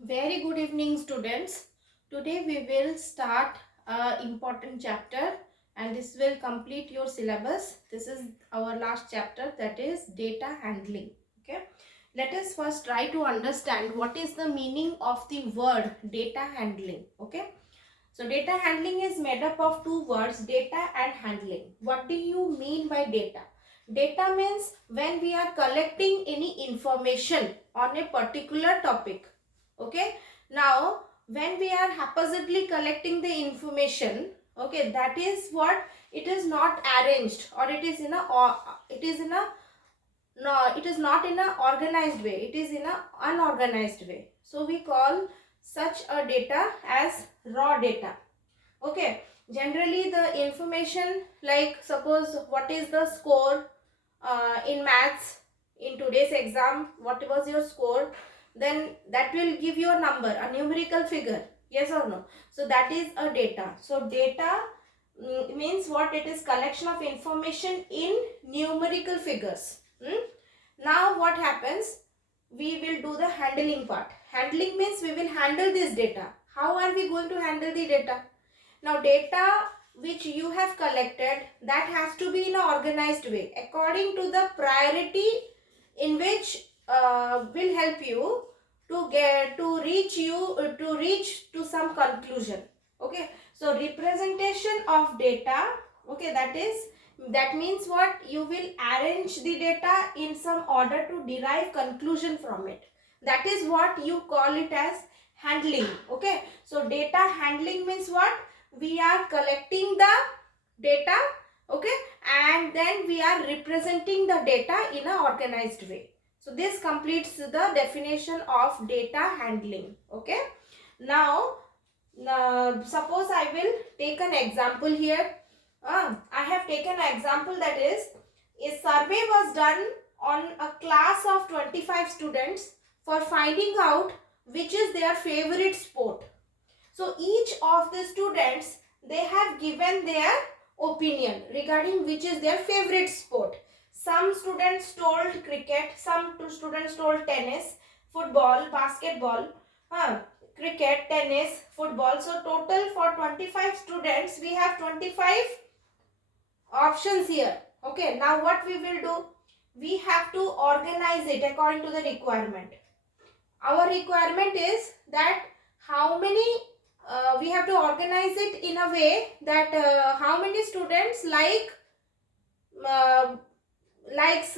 Very good evening, students. Today we will start a important chapter and this will complete your syllabus. This is our last chapter, that is data handling. Okay. Let us first try to understand what is the meaning of the word data handling. Okay. So data handling is made up of two words, data and handling. What do you mean by data? Data means when we are collecting any information on a particular topic. Okay. Now when we are haphazardly collecting the information, okay, that is what it is not arranged, or it is in a no, it is not in a organized way, it is in a unorganized way. So we call such a data as raw data. Okay, generally the information, like suppose what is the score in maths in today's exam, what was your score, then that will give you a number, a numerical figure, yes or no. So that is a data. So data means what? It is collection of information in numerical figures. Now what happens, we will do the handling part. Handling means we will handle this data. How are we going to handle the data? Now data which you have collected, that has to be in an organized way according to the priority, in which will help you to get to reach to some conclusion. Okay, so representation of data, okay, that means what? You will arrange the data in some order to derive conclusion from it. That is what you call it as handling. Okay, so data handling means what? We are collecting the data, okay, and then we are representing the data in a organized way. So this completes the definition of data handling. Okay, now suppose I will take an example here. I have taken an example, that is, a survey was done on a class of 25 students for finding out which is their favorite sport. So each of the students, they have given their opinion regarding which is their favorite sport. Some students told cricket, some students told tennis, football, basketball, cricket, tennis, football. So total for 25 students, we have 25 options here. Okay, now what we will do? We have to organize it according to the requirement. Our requirement is that how many we have to organize it in a way that how many students uh, likes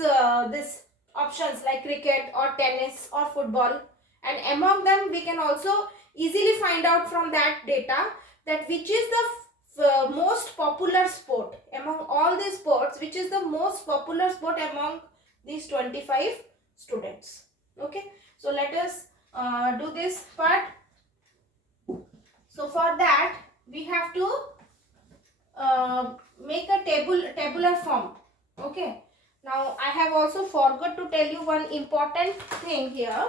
this options like cricket or tennis or football, and among them we can also easily find out from that data that which is the most popular sport among all these sports, which is the most popular sport among these 25 students. Okay, so let us do this part. So for that we have to make a tabular form. Okay, now I have also forgot to tell you one important thing here.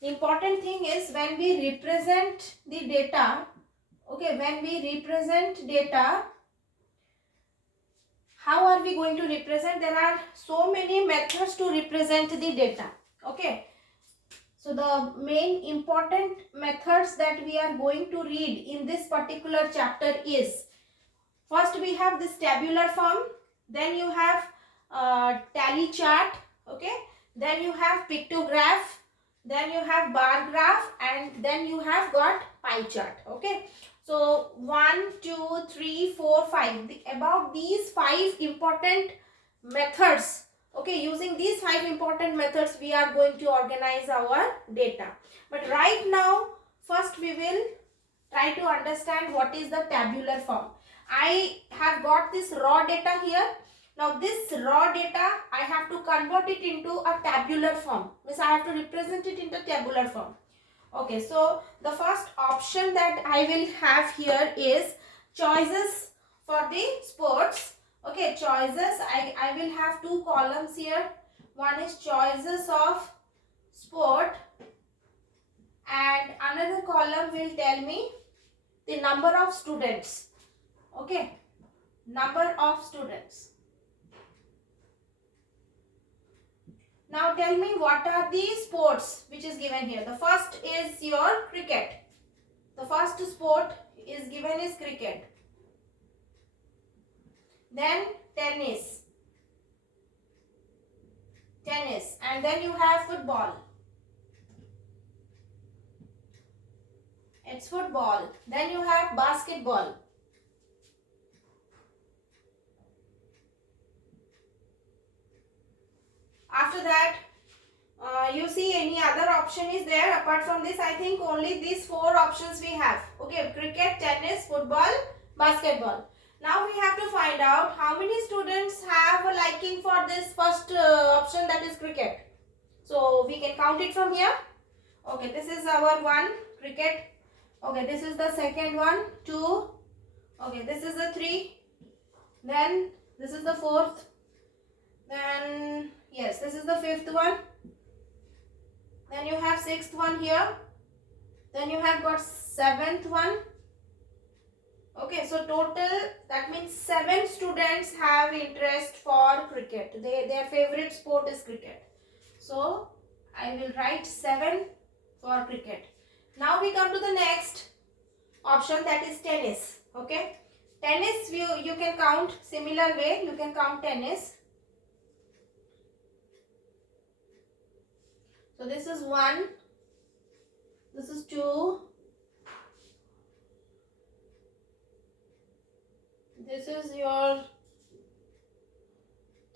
The important thing is when we represent the data, okay, when we represent data, how are we going to represent? There are so many methods to represent the data. Okay, so the main important methods that we are going to read in this particular chapter is, first we have this tabular form, then you have tally chart, okay, then you have pictograph, then you have bar graph, and then you have got pie chart. Okay, so 1 2 3 4 5, about these 5 important methods. Okay, using these 5 important methods we are going to organize our data. But right now first we will try to understand what is the tabular form. I have got this raw data here. Now this raw data I have to convert it into a tabular form. Means I have to represent it into tabular form. Okay, so the first option that I will have here is choices for the sports. Okay, choices. I will have two columns here. One is choices of sport, and another column will tell me the number of students. Okay, number of students. Now tell me what are the sports which is given here. The first is your cricket. The first sport is given is cricket. Then tennis. And then you have football. It's football. Then you have basketball. After that, you see any other option is there. Apart from this, I think only these 4 options we have. Okay, cricket, tennis, football, basketball. Now we have to find out how many students have a liking for this first option, that is cricket. So we can count it from here. Okay, this is our 1, cricket. Okay, this is the second one, 2. Okay, this is the 3. Then this is the 4th. Then yes, this is the 5th one. Then you have 6th one here. Then you have got 7th one. Okay, so total, that means 7 students have interest for cricket. Their favorite sport is cricket. So I will write 7 for cricket. Now we come to the next option, that is tennis. Okay, tennis you can count similar way. You can count tennis. So this is 1, this is 2, this is your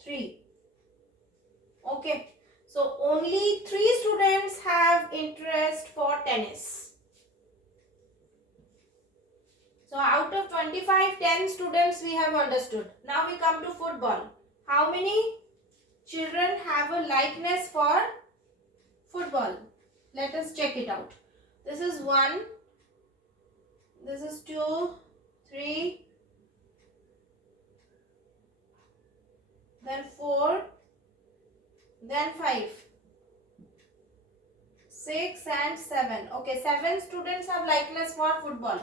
3. Okay, so only 3 students have interest for tennis. So out of 25, 10 students we have understood. Now we come to football. How many children have a likeness for football? Let us check it out. This is 1, this is 2, 3, then 4, then 5, 6 and 7. Okay, 7 students have likeness for football.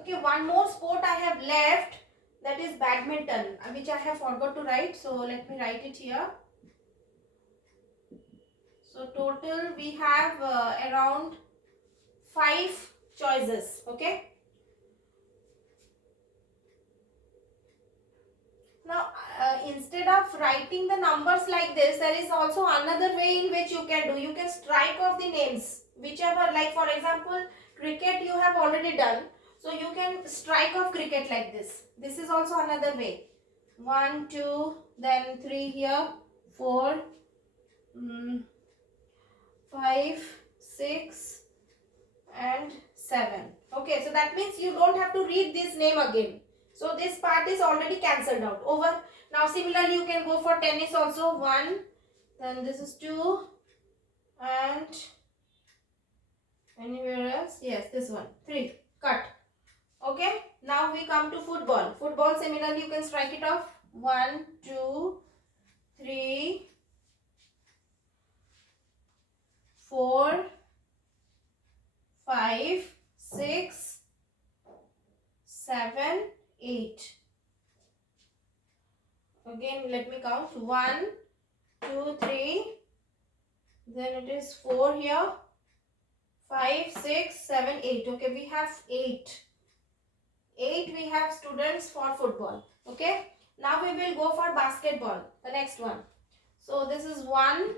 Okay, one more sport I have left, that is badminton, which I have forgot to write. So let me write it here. So total we have around 5 choices. Okay. Now instead of writing the numbers like this, there is also another way in which you can do. You can strike off the names, whichever, like for example cricket you have already done. So you can strike off cricket like this. This is also another way. 1, 2, then 3 here, 4, 5, 6 and 7. Okay, so that means you don't have to read this name again. So this part is already cancelled out. Over. Now similarly you can go for tennis also. 1, then this is 2 and anywhere else? Yes, this one. 3. Cut. Okay, now we come to football. Football, similarly you can strike it off. 1, 2, 3, 4, 5, 6, 7, 8. Again, let me count. 1, 2, 3. Then it is 4 here. 5, 6, 7, 8. Okay, we have 8. 8 we have students for football. Okay, now we will go for basketball, the next one. So this is 1,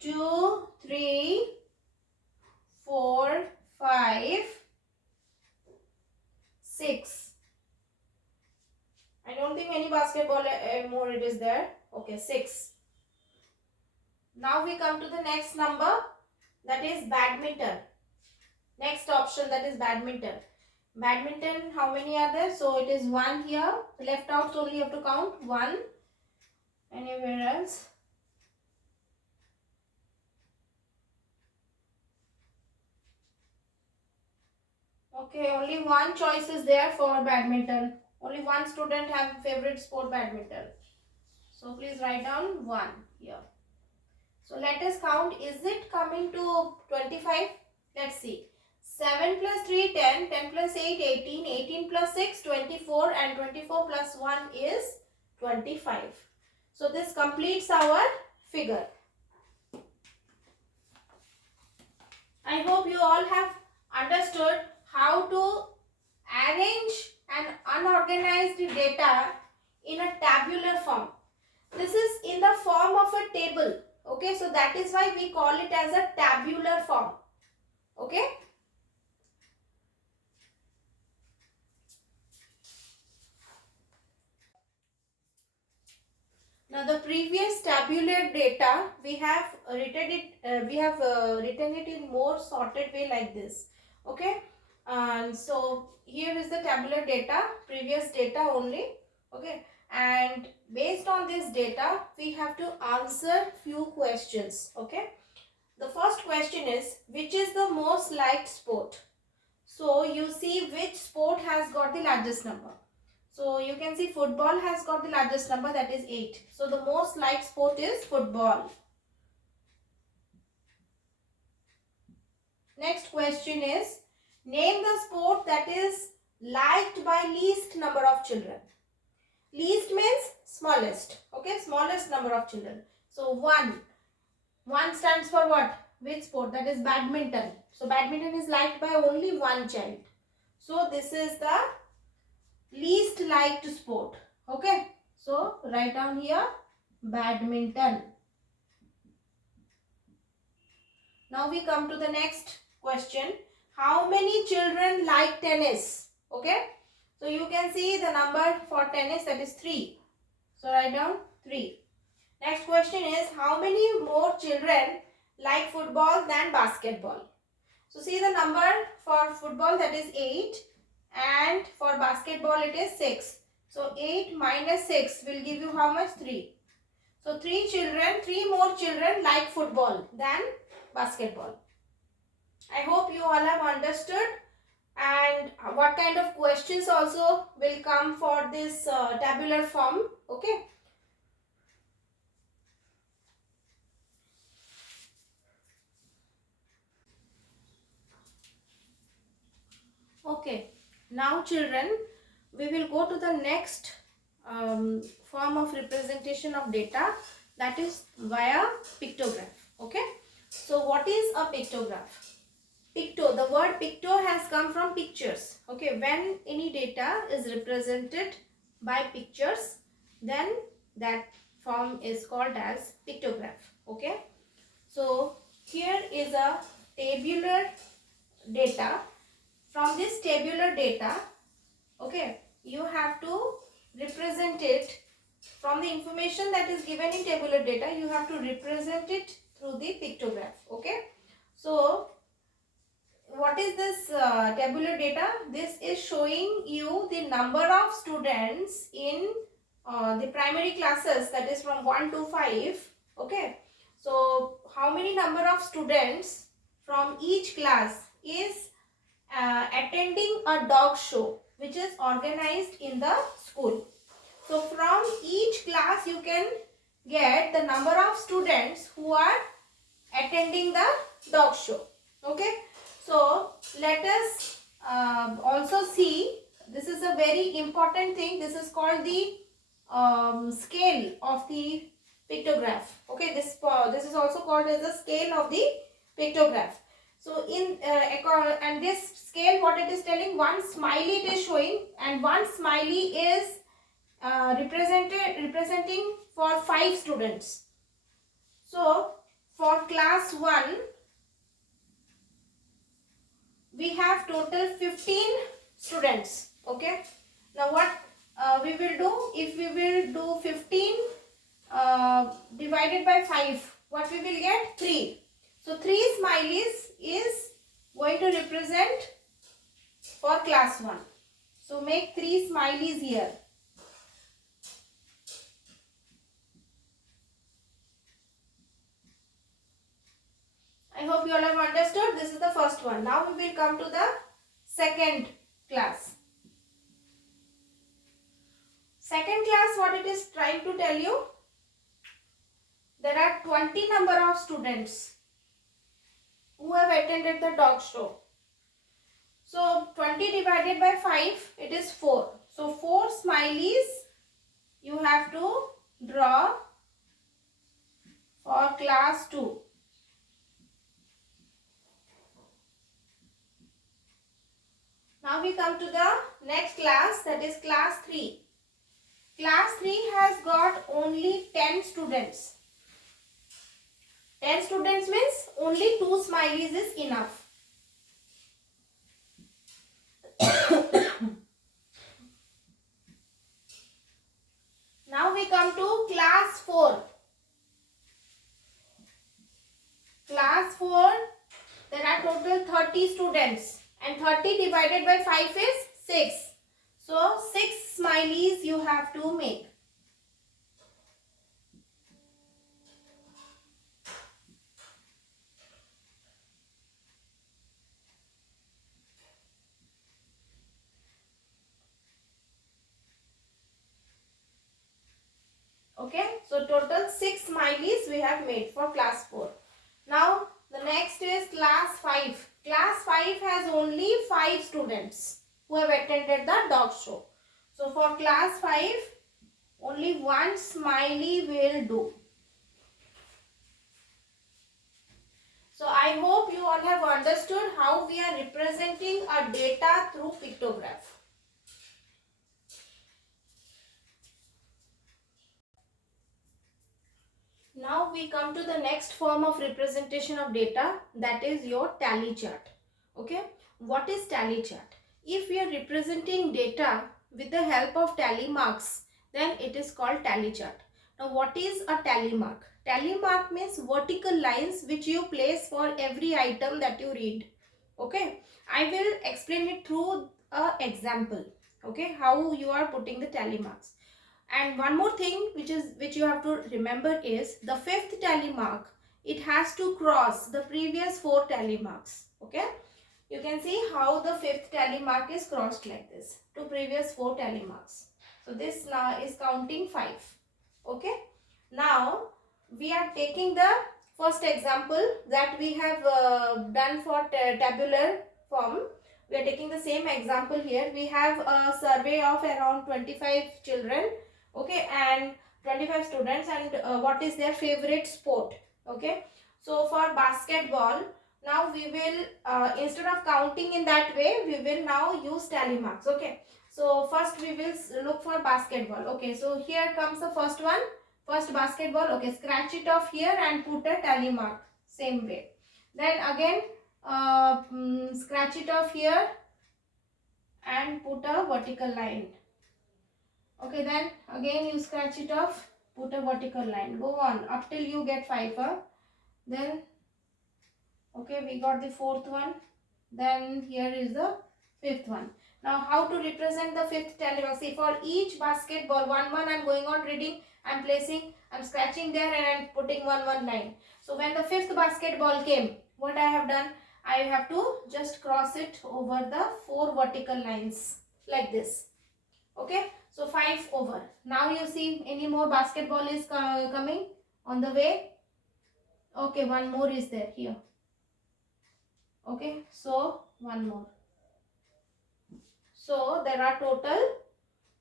2, 3, 4, 5, 6. I don't think any basketball more it is there. Okay, 6. Now we come to the next number, that is badminton. Next option, that is badminton. Badminton, how many are there? So it is 1 here. Left out, so only you have to count 1. Anywhere else? Okay, only 1 choice is there for badminton. Only 1 student have favorite sport badminton. So please write down 1 here. So let us count. Is it coming to 25? Let's see. 7 plus 3, 10, 10 plus 8, 18, 18 plus 6, 24 and 24 plus 1 is 25. So this completes our figure. I hope you all have understood how to arrange an unorganized data in a tabular form. This is in the form of a table. Okay, so that is why we call it as a tabular form. Okay. Now the previous tabular data we have written it in more sorted way like this. Okay, so here is the tabular data, previous data only. Okay, and based on this data we have to answer few questions. Okay, the first question is, which is the most liked sport? So you see which sport has got the largest number. So you can see football has got the largest number, that is 8. So the most liked sport is football. Next question is, name the sport that is liked by least number of children. Least means smallest. Okay, smallest number of children. So 1. 1 stands for what? Which sport? That is badminton. So badminton is liked by only one child. So this is the least liked sport. Okay, so write down here badminton. Now we come to the next question. How many children like tennis? Okay, so you can see the number for tennis, that is 3. So write down 3. Next question is, how many more children like football than basketball? So see the number for football, that is 8, and for basketball it is 6. So 8 minus 6 will give you how much? 3. So 3 more children like football than basketball. I hope you all have understood, and what kind of questions also will come for this tabular form. Okay. Okay. Now children, we will go to the next form of representation of data, that is via pictograph. Okay. So what is a pictograph? Picto, the word picto has come from pictures. Okay, when any data is represented by pictures, then that form is called as pictograph. Okay, so here is a tabular data. From this tabular data, okay, you have to represent it from the information that is given in tabular data. You have to represent it through the pictograph. Okay, so what is this tabular data? This is showing you the number of students in the primary classes, that is from 1 to 5. Okay, so how many number of students from each class is attending a dog show which is organized in the school. So from each class you can get the number of students who are attending the dog show. Okay, so let us also see, this is a very important thing. This is called the scale of the pictograph. Okay, this is also called as the scale of the pictograph. So in and this scale, what it is telling, one smiley it is showing, and one smiley is representing for 5 students. So for class 1 we have total 15 students. Okay, now what we will do, if we will do 15 divided by 5, what we will get? 3. So 3 smileys is going to represent for class 1. So make 3 smileys here. I hope you all have understood. This is the first one. Now we will come to the second class. Second class, what it is trying to tell you, there are 20 number of students who have attended the dog show. So 20 divided by 5, it is 4. So 4 smileys you have to draw for class 2. Now we come to the next class, that is class 3. Class 3 has got only 10 students. 10 students means only 2 smileys is enough. Now we come to class 4. Class 4, there are total 30 students and 30 divided by 5 is 6. So 6 smileys you have to make. Okay, so total 6 smileys we have made for class 4. Now the next is class 5. Class 5 has only 5 students who have attended the dog show. So for class 5, only 1 smiley will do. So I hope you all have understood how we are representing our data through pictograph. Now we come to the next form of representation of data, that is your tally chart. Okay, what is tally chart? If we are representing data with the help of tally marks, then it is called tally chart. Now what is a tally mark? Tally mark means vertical lines which you place for every item that you read. Okay, I will explain it through a example. Okay, how you are putting the tally marks. And one more thing which you have to remember is the 5th tally mark, it has to cross the previous 4 tally marks. Okay, you can see how the 5th tally mark is crossed like this to previous 4 tally marks. So this now is counting 5. Okay, now we are taking the first example that we have done for tabular form. We are taking the same example here. We have a survey of around 25 children, okay, and 25 students, and what is their favorite sport. Okay, so for basketball, now we will instead of counting in that way, we will now use tally marks. Okay, so first we will look for basketball. Okay, so here comes the first one, first basketball. Okay, scratch it off here and put a tally mark same way. Then again scratch it off here and put a vertical line. Okay, then again you scratch it off, put a vertical line. Go on up till you get 5. Then okay, we got the 4th one. Then here is the 5th one. Now how to represent the 5th tally mark? See, for each basketball, one I'm going on reading, I'm placing, I'm scratching there and I'm putting one line. So when the 5th basketball came, what I have done? I have to just cross it over the 4 vertical lines like this. Okay, so 5 over. Now you see any more basketball is coming on the way. Okay, one more is there here. Okay, so one more. So there are total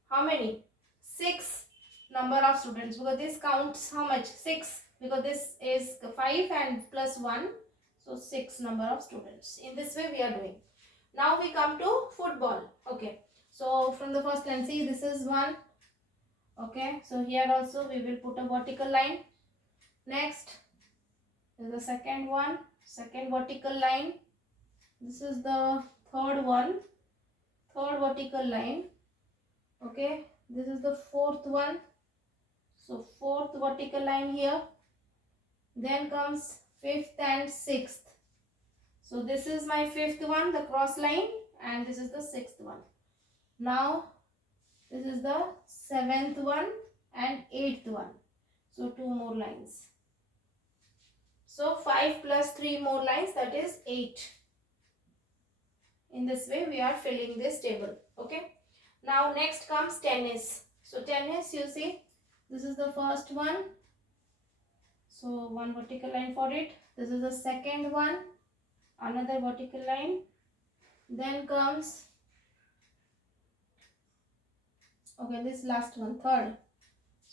how many? 6 number of students, because this counts how much? 6, because this is 5 and plus 1. So 6 number of students. In this way we are doing. Now we come to football. Okay, so from the first line, see, this is 1. Okay, so here also we will put a vertical line. Next is the second one, second vertical line. This is the third one, third vertical line. Okay, this is the 4th one, so 4th vertical line here. Then comes 5th and 6th. So this is my 5th one, the cross line, and this is the 6th one. Now this is the 7th one and 8th one. So 2 more lines. So 5 plus 3 more lines, that is 8. In this way we are filling this table. Okay. Now next comes tennis. So tennis, you see, this is the first one. So one vertical line for it. This is the second one, another vertical line. Then comes, okay, this last one, third.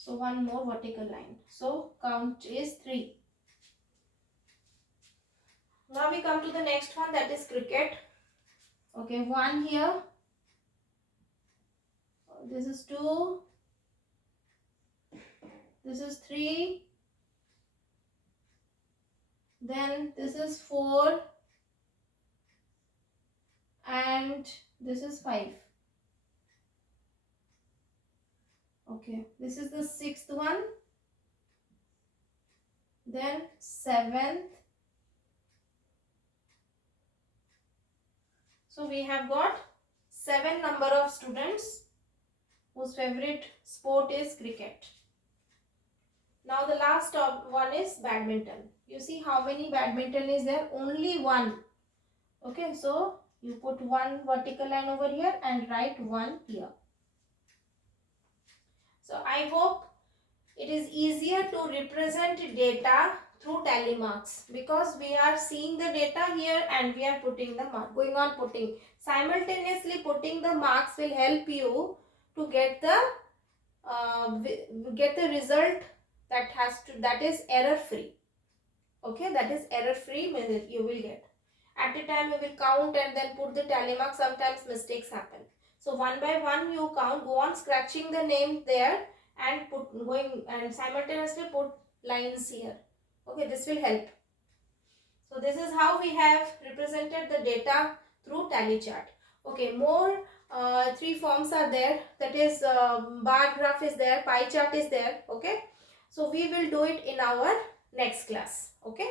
So one more vertical line. So count is 3. Now we come to the next one, that is cricket. Okay, 1 here. This is 2. This is 3. Then this is 4. And this is 5. Okay, this is the 6th one. Then 7th. So we have got 7 number of students whose favorite sport is cricket. Now the last one is badminton. You see how many badminton is there? Only 1. Okay, so you put 1 vertical line over here and write 1 here. So I hope it is easier to represent data through tally marks, because we are seeing the data here and we are putting the mark, going on putting. Simultaneously putting the marks will help you to get the result that is error free. Okay, that is error free you will get. At a time you will count and then put the tally mark. Sometimes mistakes happen. So one by one you count, go on scratching the name there and simultaneously put lines here. Okay, this will help. So this is how we have represented the data through tally chart. Okay, more 3 forms are there. That is bar graph is there, pie chart is there. Okay, so we will do it in our next class. Okay.